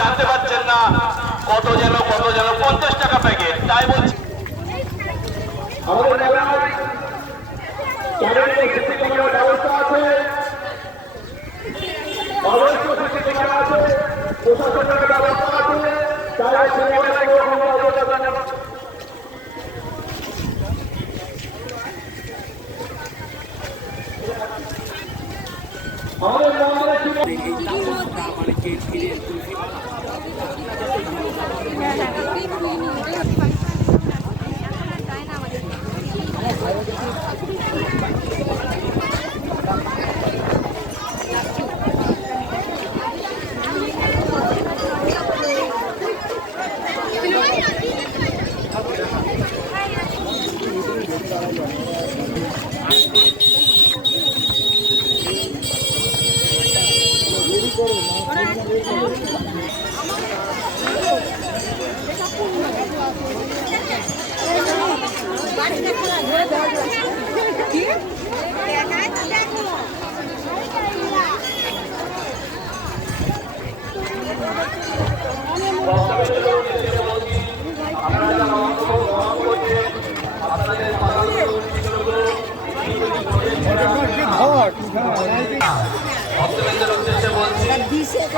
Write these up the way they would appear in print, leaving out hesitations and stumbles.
জানতে পারছেন না কত যেন 50 টাকা প্যাকেট। তাই বলছি আমাদের ব্যবস্থা আছে, প্রশাসনের ব্যবস্থা আছে।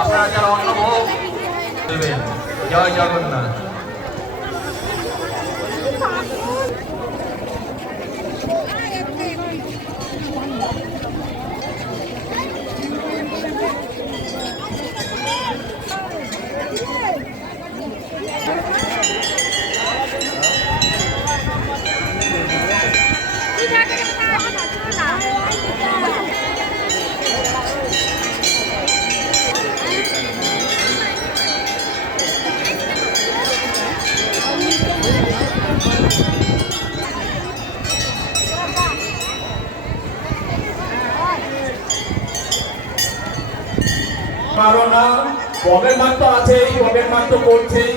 আপনারা যারা অন্নভোগ দেবেন, জয় জগন্নাথ। না পকেট মার তো আছেই, পকেট মার তো করছেই,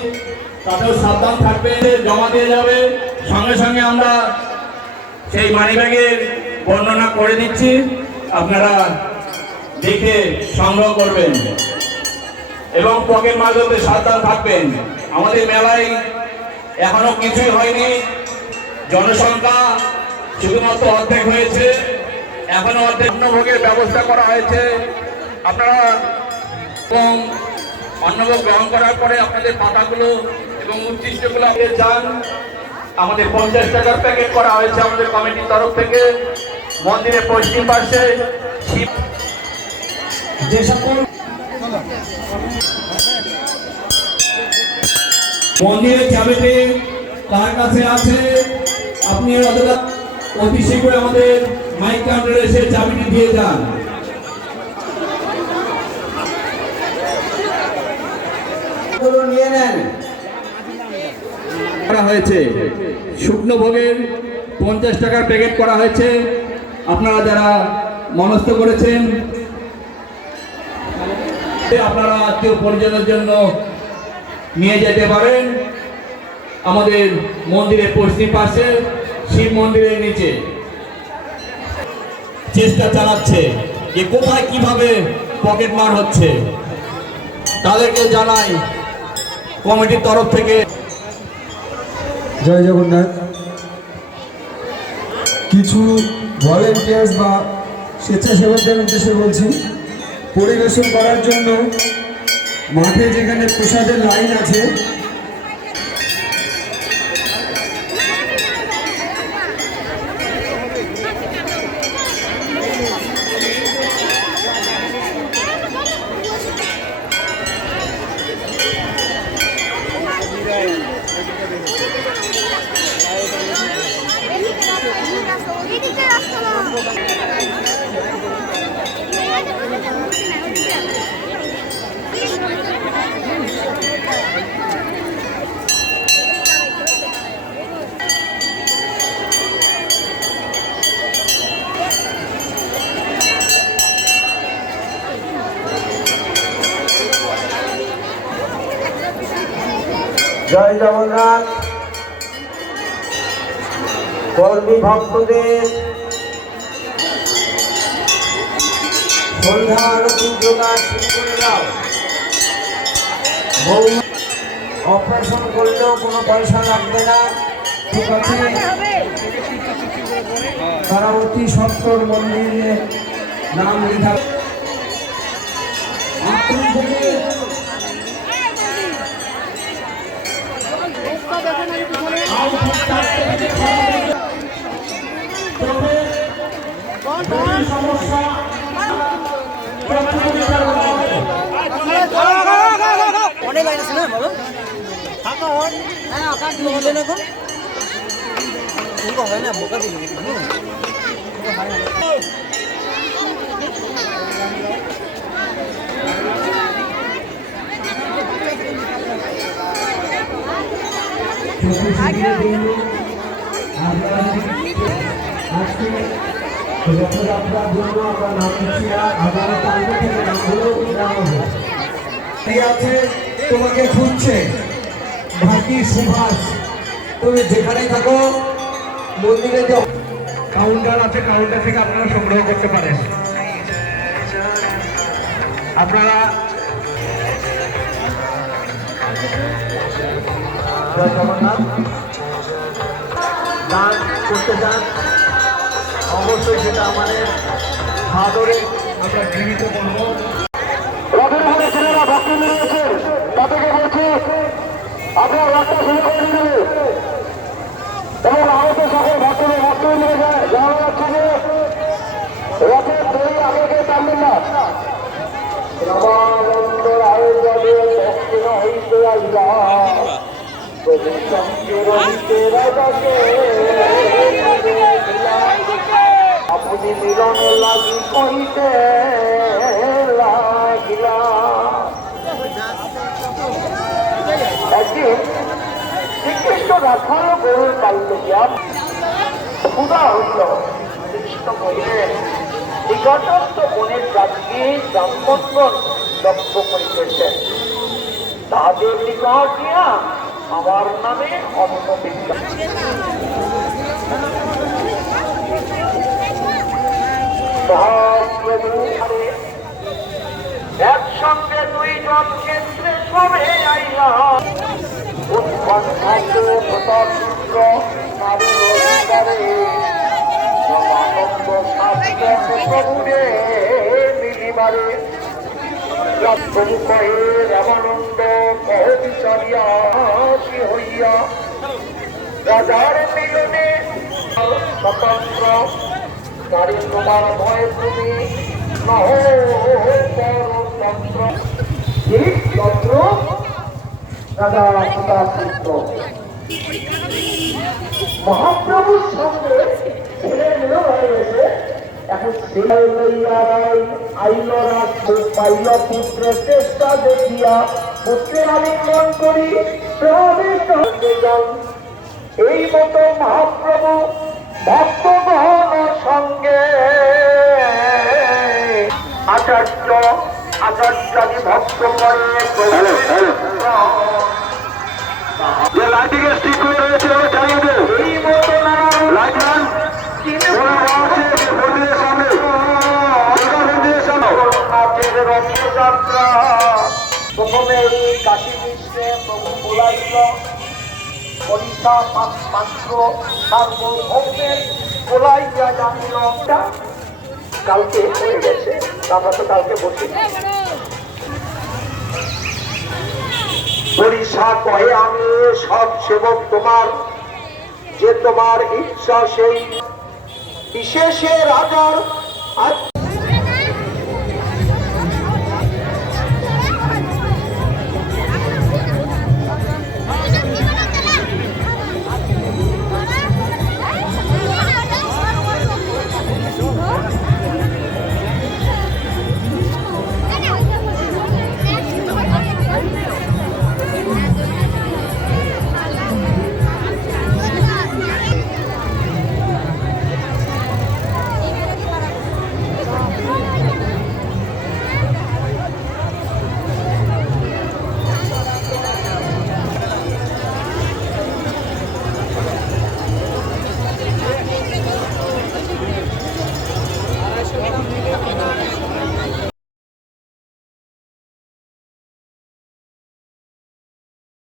তাতেও সাবধান থাকবে। জমা দিয়ে যাবে, সঙ্গে সঙ্গে আমরা সেই মানিব্যাগের বর্ণনা করে দিচ্ছি, আপনারা দেখে সংগ্রহ করবেন এবং পকেট মার করতে সাবধান থাকবেন। আমাদের মেলায় এখনো কিছুই হয়নি, জনসংখ্যা শুধুমাত্র অর্ধেক হয়েছে, এখনো অর্ধেক অন্নভোগের ব্যবস্থা করা হয়েছে। আপনারা এবং অন্নভোগ গ্রহণ করার পরে আপনাদের পাতাগুলো এবং উচ্ছিষ্টগুলো আপনি যান। আমাদের 50 টাকার প্যাকেট করা হয়েছে আমাদের কমিটির তরফ থেকে। মন্দিরের পশ্চিম পাশে শিব যে সকল মন্দিরের চাবিটি তার কাছে আছে, আপনি অতি শীঘ্রই আমাদের মাইক কাউন্টারে এসে চাবিটি দিয়ে যান। নিয়ে নেন। করা হয়েছে শুকনো ভোগের 50 টাকার প্যাকেট করা হয়েছে। আপনারা যারা মনস্থ করেছেন, আপনারা আত্মীয় পরিজনের জন্য নিয়ে যেতে পারেন আমাদের মন্দিরের পশ্চিম পাশে শিব মন্দিরের নিচে চেষ্টা চালাচ্ছে যে কোথায় কিভাবে পকেটমার হচ্ছে। তাদেরকে জানাই কমিটির তরফ থেকে জয় জগন্নাথ। কিছু ভলেন্টিয়ার্স বা স্বেচ্ছাসেবকদের উদ্দেশ্যে বলছি, পরিবেশন করার জন্য মাঠে যেখানে প্রসাদের লাইন আছে জয় জগন্নাথ। কর্মী ভক্তদের সন্ধ্যা আরতি যোগা শুরু করে দাও। অপারেশন করলেও কোনো পয়সা লাগবে না, ঠিক আছে? তারা অতি সত্তর মন্দিরে নাম লেখা অনেক লাইন আছে না বলো, ফাঁকা হন। হ্যাঁ আকাশ দিল হবে না এখন, এরকম হয় না, বোকা দিল হয় না। রথযাত্রার জন্য আমরা নাম দিচ্ছি না, আগামী তারিখ থেকে নামগুলো নেওয়া হবে। ঠিক আছে, তোমাকে খুঁজছে ভাকি সুভাষ, তুমি যেখানে থাকো মন্দিরে যাও, কাউন্টার আছে, কাউন্টার থেকে আপনারা সংগ্রহ করতে পারেন। আপনারা জয় জগন্নাথ দান করতে চান, অবশ্যই সেটা আমাদের সাদরে আমরা গৃহীত করবো। রথের মধ্যে ছেলেরা ভক্তি নিয়েছে, তাদেরকে বলছি আপনার রথটা শুরু করে দিবে এবং আমাদের সকল ভক্তদের ভক্ত নিয়ে যায়। জানা যাচ্ছে যে রথের দড়ি আগে টানবেন না। রামানন্দের আয়োজনে দক্ষিণ হইতে আইলা আপনি মিলনে লাগি কইতে লাগিলা। একদিন শ্রীকৃষ্ণ রাখালো গরুর পাইতে গিয়া ক্ষুধা হইল। কৃষ্ণ কহিলেন, নিকটস্থ বনের জাতিকে ব্রাহ্মণগণ লক্ষ্য করিতেছেন, তাদের নিকট গিয়া আমার নামে অন্ন বিদ্যা। একসঙ্গে দুইজন ক্ষেত্রে সবে আইয়া উৎকণ্ঠ প্রতাপপুত্র নারী অধিকারে প্রভুরে মিলিবারে প্রভু কহে রামানন্দ কহ বিচারিয়া হইয়া রাজার মিলনে স্বতন্ত্র নারী তোমার ভয় তুমি নহ পরতন্ত্র। ঠিক তন্ত্র রাজা প্রতাপপুত্র মহাপ্রভুর সঙ্গে ছেলে মেয়ে হয়ে গেছে। এখন ছেলে লইয়া আইল রাজ পাইল পুত্রের চেষ্টা দেখিয়া পুত্রের আলিঙ্গন করি প্রবেশ যান। এই মতো মহাপ্রভু ভক্তগণ সঙ্গে আচার্য আচার্যাদি ভক্ত করে যে লাইটিং এর স্টিক করে রয়েছে চালিয়ে দেব এই মতো লাইট ম্যান মন্দিরের সামনে মন্দিরের সামনে রথযাত্রা প্রথমে এই কাশী বিশ্বে প্রভু বলাইল পরিষা মাত্র সার্বভৌমের বলাইয়া জানিল কালকে হয়ে গেছে আমরা তো কালকে বসি পরিষা কহে আমি সব সেবক তোমার যে তোমার ইচ্ছা সেই বিশেষে রাজার আজ